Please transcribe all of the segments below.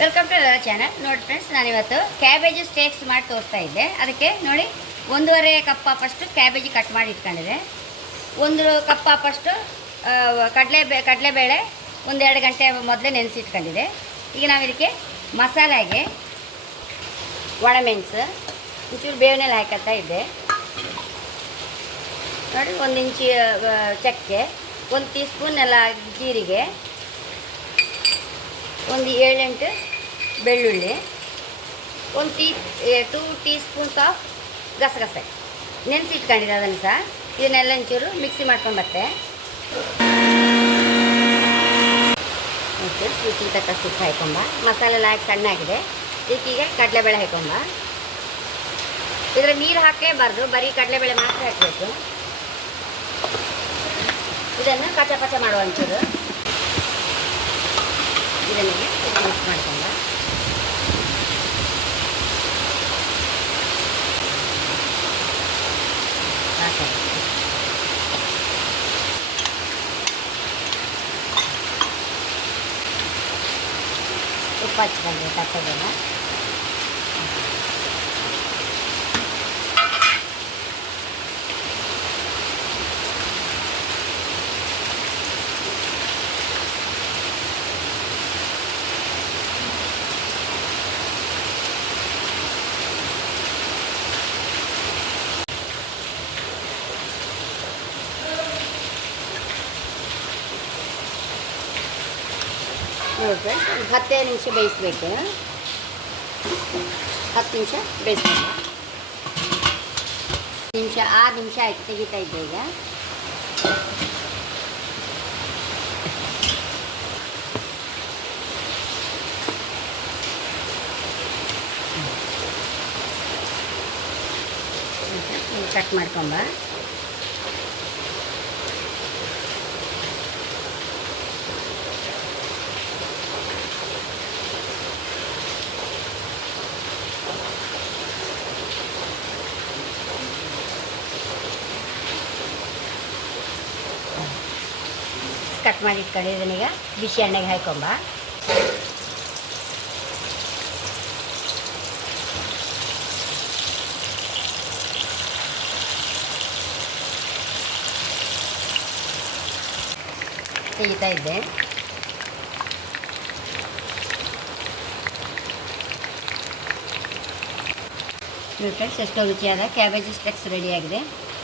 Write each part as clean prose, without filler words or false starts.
Welcome to channel. ನೋಡಿ friends, ನಾನಿವತ್ತು cabbage steaks ಮಾಡಿ ತೋರಿಸ್ತಾ ಇದ್ದೆ. ಅದಕ್ಕೆ ನೋಡಿ 1.5 ಕಪ್ ಫಸ್ಟು ಕ್ಯಾಬೇಜಿ ಕಟ್ ಮಾಡಿ ಇಟ್ಕೊಂಡಿದೆ. 1 ಕಪ್ ಫಸ್ಟು ಕಡಲೆಬೇಳೆ 1-2 ಗಂಟೆ ಮೊದಲೇ ನೆನೆಸಿಟ್ಕೊಂಡಿದೆ. ಈಗ ನಾವು ಇದಕ್ಕೆ ಮಸಾಲೆಗೆ ಒಣಮೆಣಸು ಒಂಚೂರು ಬೇವಿನಲ್ಲಿ ಹಾಕತ್ತಾ ಇದ್ದೆ. ನೋಡಿ 1 ಇಂಚು ಚಕ್ಕೆ, 1 ಟೀ ಸ್ಪೂನ್ ಎಲ್ಲ ಜೀರಿಗೆ, 7-8 ಬೆಳ್ಳುಳ್ಳಿ, 2 ಟೀ ಸ್ಪೂನ್ಸ್ ಆಫ್ ಗಸಗಸೆ ನೆನೆಸಿಟ್ಕೊಂಡಿದ್ದೆ. ಅದನ್ನು ಸಹ ಇದನ್ನೆಲ್ಲ ಒಂಚೂರು ಮಿಕ್ಸಿ ಮಾಡ್ಕೊಂಡು ಬತ್ತೆ. ರುಚಿಗೆ ತಕ್ಕಷ್ಟು ಉಪ್ಪು ಹಾಕೊಂಬ. ಮಸಾಲೆ ಎಲ್ಲ ಹಾಕಿ ಸಣ್ಣಾಗಿದೆ. ಇದಕ್ಕೀಗ ಕಡಲೆಬೇಳೆ ಹಾಕೊಂಬ. ಇದರ ನೀರು ಹಾಕಲೇಬಾರ್ದು, ಬರೀ ಕಡಲೆಬೇಳೆ ಮಾತ್ರ ಹಾಕಬೇಕು. ಇದನ್ನು ಪಚ ಮಾಡುವ ಒಂಚೂರು ಇದನ್ನೇ ಮಿಕ್ಸ್ ಮಾಡ್ಕೊಂಡ. ಉಪ್ಪು ಹಚ್ಕೊಂಡ್ರೆ ತಪ್ಪದೆಲ್ಲ. ನೋಡಿ ಫ್ರೆಂಡ್ಸ್, 10 ನಿಮಿಷ ಬೇಯಿಸ್ಬೇಕು. 10 ನಿಮಿಷ ಬೇಯಿಸ್ಬೇಕು. 6 ನಿಮಿಷ ಆಯ್ತು, ತೆಗಿತಾ ಇದ್ದೆ ಈಗ. ಕಟ್ ಮಾಡ್ಕೊಂಬ. ಕಟ್ ಮಾಡಿ ಇಟ್ಕೊಂಡು ಇದನ್ನೀಗ ಬಿಸಿ ಎಣ್ಣೆಗೆ ಹಾಕೊಂಬ. ತೆಗಿತಾ ಇದ್ದೆ. ಫ್ರೆಂಡ್ಸ್, ಎಷ್ಟೋ ರುಚಿಯಾದ ಕ್ಯಾಬೇಜ್ ಸ್ಟೆಕ್ಸ್ ರೆಡಿಯಾಗಿದೆ.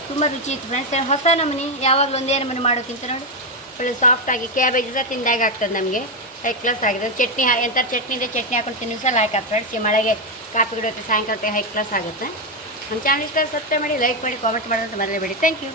ತುಂಬ ರುಚಿ ಇತ್ತು ಫ್ರೆಂಡ್ಸ್. ಹೊಸ ನಮೂನಿ, ಯಾವಾಗಲೂ ಒಂದೇ ನಮೂನಿ ಮಾಡೋಕ್ಕಿಂತ ನೋಡಿ ಒಳ್ಳೆ ಸಾಫ್ಟಾಗಿ ಕ್ಯಾಬೇಜ್ ಸಹ ತಿಂದಾಗ ಆಗ್ತದೆ. ನಮಗೆ ಹೈ ಕ್ಲಾಸ್ ಆಗಿದೆ. ಚಟ್ನಿ ಎಂಥ ಚಟ್ನಿ ಇದೆ, ಚಟ್ನಿ ಹಾಕೊಂಡು ತಿನ್ನೋ ಸಲ ಹಾಕಿ ಫ್ರೆಂಡ್ಸ್. ಈ ಮಳೆಗೆ ಕಾಫಿ ಗಿಡಕ್ಕೆ ಸಾಯಂಕಾಲಕ್ಕೆ ಹೈ ಕ್ಲಾಸ್ ಆಗುತ್ತೆ. ನಮ್ಮ ಚಾನಲ್ ಇಷ್ಟ ಸಬ್ಸ್ಕ್ರೈಬ್ ಮಾಡಿ, ಲೈಕ್ ಮಾಡಿ, ಕಾಮೆಂಟ್ ಮಾಡೋದು ಮರೆಯಬೇಡಿ. Thank you.